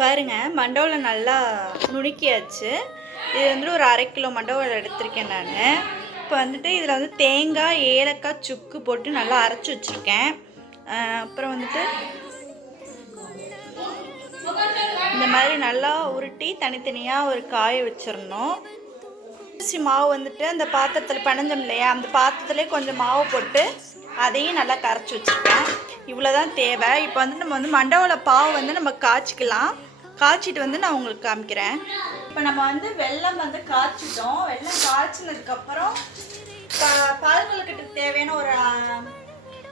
பாருங்கள் மண்டவில் நல்லா நுணுக்கியாச்சு. இது வந்துட்டு ஒரு அரை கிலோ மண்டவளம் எடுத்திருக்கேன் நான். இப்போ வந்துட்டு இதில் வந்து தேங்காய் ஏலக்காய் சுக்கு போட்டு நல்லா அரைச்சி வச்சுருக்கேன். அப்புறம் வந்துட்டு இந்த மாதிரி நல்லா உருட்டி தனித்தனியாக ஒரு காய வச்சிடணும். அரிசி மாவு வந்துட்டு அந்த பாத்திரத்தில் பனஞ்சம் இல்லையா? அந்த பாத்திரத்துலேயே கொஞ்சம் மாவு போட்டு அதையும் நல்லா கரைச்சி வச்சுருக்கேன். இவ்வளோ தான் தேவை. இப்போ வந்து நம்ம வந்து மண்டவள பாவு வந்து நம்ம காய்ச்சிக்கலாம். காய்ச்சிட்டு வந்து நான் உங்களுக்கு காமிக்கிறேன். இப்போ நம்ம வந்து வெள்ளம் வந்து காய்ச்சிட்டோம். வெள்ளம் காய்ச்சினதுக்கப்புறம் பால் கொழுக்கட்டுக்கு தேவையான ஒரு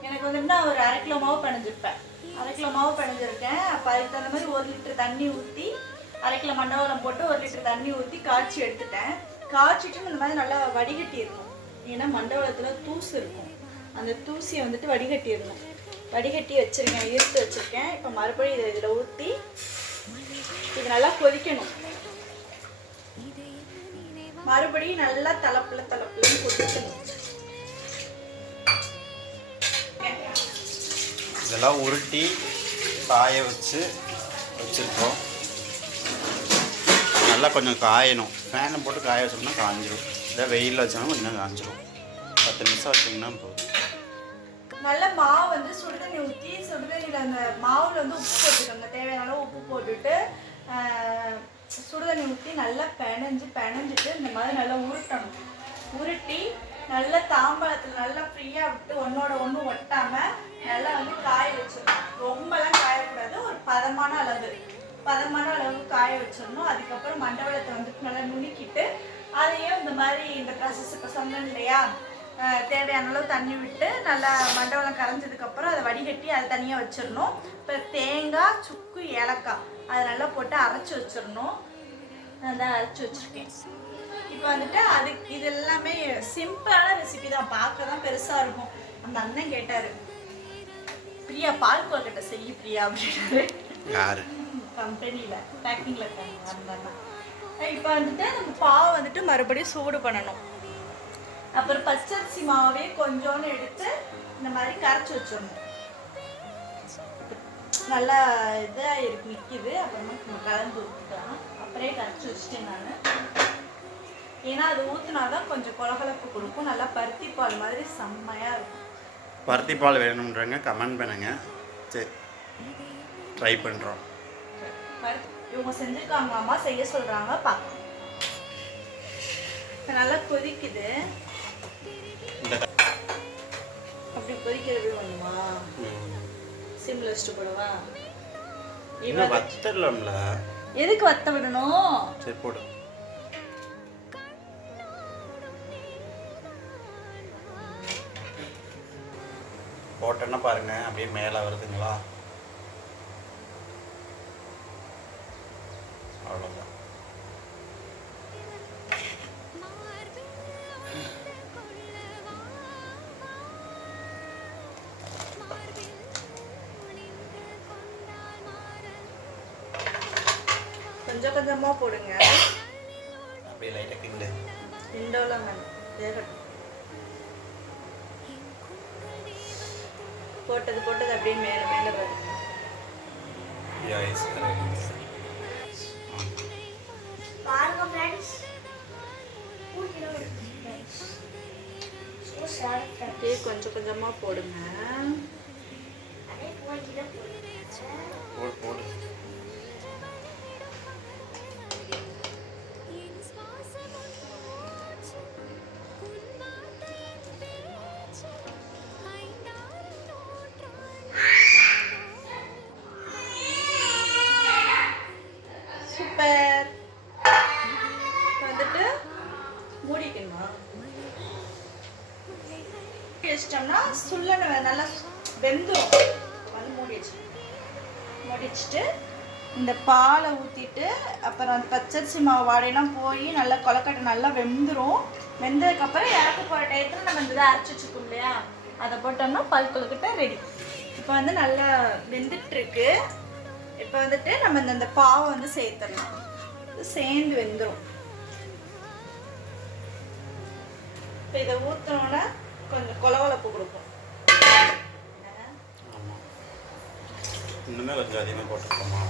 எனக்கு வந்துட்டு நான் ஒரு அரை கிலோ மாவு பிணைஞ்சிருப்பேன் அரை கிலோ மாவு பிணைஞ்சிருக்கேன் அப்போ அதுக்கு தகுந்த மாதிரி ஒரு லிட்டர் தண்ணி ஊற்றி அரை கிலோ மண்டவளம் போட்டு ஒரு லிட்டர் தண்ணி ஊற்றி காய்ச்சி எடுத்துட்டேன். காய்ச்சிட்டு இந்த மாதிரி நல்லா வடிகட்டிடணும். ஏன்னா மண்டவளத்தில் தூசு இருக்கும். அந்த தூசியை வந்துட்டு வடிகட்டிடணும். வடிகட்டி வச்சுருக்கேன் ஈர்த்து வச்சுருக்கேன். இப்போ மறுபடியும் இதை இதில் ஊற்றி இது நல்லா கொதிக்கணும். மறுபடியும் நல்லா தலப்புல தலப்புலன்னு கொதிக்கணும். இதெல்லாம் உருட்டி காய வச்சு வச்சுருக்கோம். நல்லா கொஞ்சம் காயணும். ஃபேனை போட்டு காய வச்சோம்னா காஞ்சிரும். இல்லை வெயிலில் வச்சோம்னா கொஞ்சம் காஞ்சிரும். பத்து நிமிஷம் வச்சிங்கன்னா போதும். நல்ல மாவு வந்து சுடுதண்ணி ஊற்றி சுடுதண்ணியில் அந்த மாவில் வந்து உப்பு போட்டுக்கோங்க. தேவையான உப்பு போட்டுட்டு சுடுதண்ணி ஊற்றி நல்லா பெனஞ்சு பெனஞ்சிட்டு இந்த மாதிரி நல்லா உருட்டணும். உருட்டி நல்ல தாம்பழத்தில் நல்லா ஃப்ரீயாக விட்டு ஒன்றோட ஒன்று ஒட்டாமல் நல்லா வந்து காய வச்சிடணும். ரொம்பலாம் காயக்கூடாது ஒரு பதமான அளவு. பதமான அளவு காய வச்சிடணும். அதுக்கப்புறம் மண்டவளத்தை வந்துட்டு நல்லா நுணுக்கிட்டு அதையும் இந்த மாதிரி இந்த ப்ராசஸ் இப்போ சொன்னேன் இல்லையா? தேவையான அளவு தண்ணி விட்டு நல்லா மண்டவளம் கரைஞ்சதுக்கப்புறம் அதை வடிகட்டி அதை தனியாக வச்சிடணும். இப்போ தேங்காய் சுக்கு ஏலக்காய். அதை நல்லா போட்டு அரைச்சி வச்சிடணும். நான் தான் அரைச்சி வச்சுருக்கேன். இப்போ வந்துட்டு அது இது எல்லாமே சிம்பிளான ரெசிபி தான். பார்க்க தான் பெருசாக இருக்கும். அந்த அண்ணன் கேட்டார் பிரியா பால் கொழுக்கட்டை செய்ய பிரியா அப்படின்னாரு. யார்? கம்பெனியில் பேக்கிங்கில் இருக்காங்க அந்த அண்ணா இப்போ வந்துட்டு நம்ம பாவை வந்துட்டு மறுபடியும் சூடு பண்ணணும். அப்புறம் பச்சரிசி மாவே கொஞ்சோன்னு எடுத்து இந்த மாதிரி கரைச்சி வச்சிடணும். நல்லா இதாக இருக்கு நிற்கிது அப்புறமா நம்ம கலந்து ஊற்றிக்கலாம் அப்படியே கரைச்சி வச்சுட்டேன் நான். ஏன்னா அது ஊற்றினா தான் கொஞ்சம் கொலகொலப்பு கொடுக்கும். நல்லா பருத்தி பால் மாதிரி செம்மையாக இருக்கும். பருத்தி பால் வேணுன்றவங்க கமெண்ட் பண்ணுங்க. சரி. ட்ரை பண்ணுறோம் இவங்க செஞ்சுருக்காங்களாமா செய்ய சொல்கிறாங்க பார்க்கலாம் நல்லா கொதிக்குது. அப்படி கொதிக்கிறது பண்ணுமா சிம்ல வச்சுட்டு போடவா? இன்னும் வத்தரலாம்ல? எதுக்கு வத்த விடணும்? சரி போடு. போட்டேன்னா பாருங்க அப்படியே மேலே வருதுங்களா? அவ்வளோதான் கொஞ்சம் கொஞ்சமா போடுங்க. அப்படியே லைட்டாக கிண்டு. இண்டோலாம் வேணும் வேகட்டும். போட்டது போட்டது அப்படியே மேலே மேலே வரும். பாருங்க ஃப்ரெண்ட்ஸ் அப்படியே கொஞ்சம் கொஞ்சமா போடுங்க. போடு போடு. பேப்பர் வந்துட்டு மூடிக்கணுமா? வச்சிட்டோம்னா சுள்ளன நல்லா வெந்துடும் வந்து மூடி வச்சு இந்த பாலை ஊற்றிட்டு அப்புறம் அந்த பச்சரிசி மாவு வாடையெல்லாம் போய் நல்லா கொலக்கட்டை நல்லா வெந்துடும் வெந்ததுக்கப்புறம் இறக்க போகிற டயத்தில் நம்ம இந்த இதை அரைச்சி வச்சுக்கோம் இல்லையா? அதை போட்டோம்னா பல் கொலக்கட்டை ரெடி இப்போ வந்து நல்லா வெந்துட்டுருக்கு. இப்போ வந்துட்டு நம்ம இந்த பாவை வந்து சேர்த்துடலாம். சேர்ந்து வெந்துடும் இப்போ இதை ஊற்றினோன்னா கொஞ்சம் கொலவளப்பு கொடுக்கும். இன்னுமே கொஞ்சம் அதிகமாக போட்டுருக்கோமா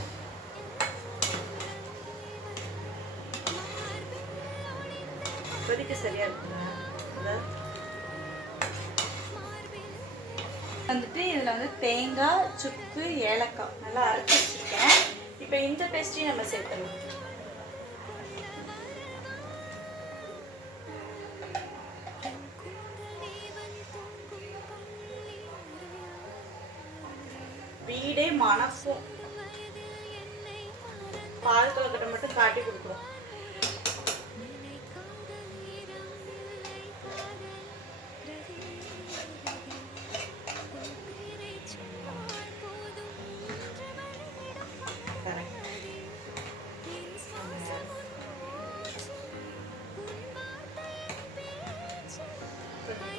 இப்போதைக்கு சரியா இருக்குங்களா அதாவது வந்துட்டு இதில் வந்து தேங்காய் சுக்கு ஏலக்காய் நல்லா அரைச்சி வச்சுருக்கேன். இப்போ இந்த பேஸ்ட்டையும் நம்ம சேர்த்துடலாம் வீடே மணக்கும். பால் கொலக்கட்டை மட்டும் காட்டி கொடுக்குறோம்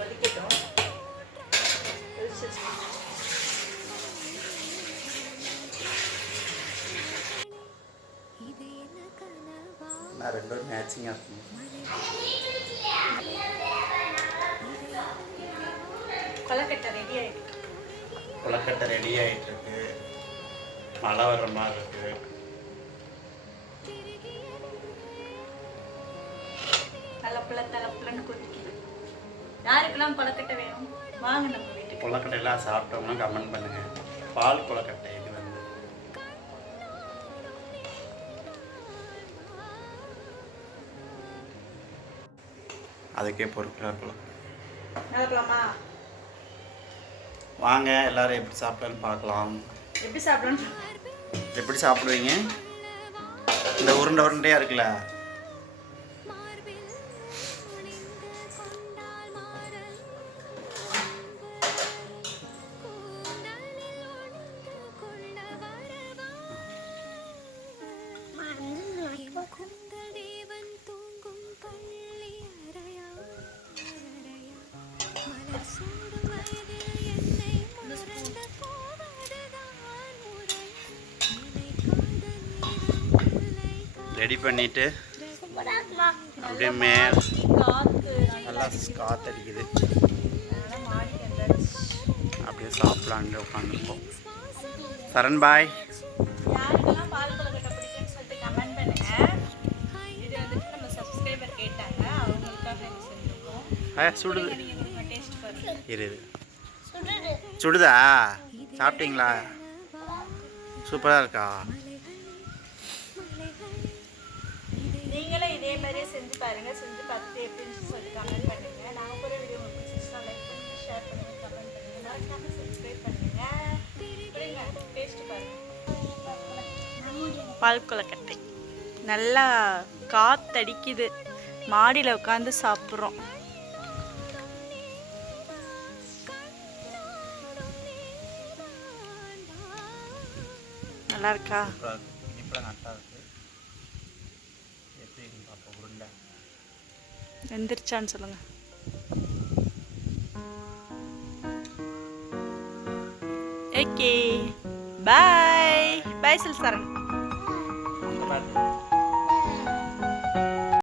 கொதிக்கட்டும். நான் ரெண்டு பேரும் மேட்சிங்காக இருக்கும். கொலக்கட்டை ரெடி ஆயிடுச்சு கொலக்கட்டை ரெடி ஆகிட்டு இருக்கு மழை வர்ற மாதிரி இருக்கு. தலப்புல தலப்புலன்னு கொதிக்குது யாருக்கெல்லாம் கொலக்கட்டை வேணும்? வாங்க நம்ம வீட்டுக்கு. கொலக்கட்டையெல்லாம் சாப்பிட்டவங்க கமெண்ட் பண்ணுங்க. பால் கொலக்கட்டை இது வந்து. அதுக்கே பொருட்களாக இருக்கலாம் நடக்கலாமா? வாங்க எல்லாரும் எப்படி சாப்பிட்டேன்னு பார்க்கலாம். எப்படி சாப்பிடணும் எப்படி சாப்பிடுவீங்க? இந்த உருண்டை உருண்டையாக இருக்குல்ல? ரெடி இருக்குமா அப்படியே மேல் நல்லா காத்தடிக்குது அப்படியே சாப்பிட்லான்னு உட்காந்துருக்கோம் சரண் பாய். யாருக்கெல்லாம் பால் கொலக்கட்டை பிடிக்கும்னு சொல்லிட்டு கமெண்ட் பால் கொலக்கட்டை நல்லா காத்தடிக்குது. மாடியில் உட்காந்து சாப்பிட்றோம். நல்லா இருக்கா? வெந்துருச்சான்னு சொல்லுங்க. Okay bye bye சில்சரன்.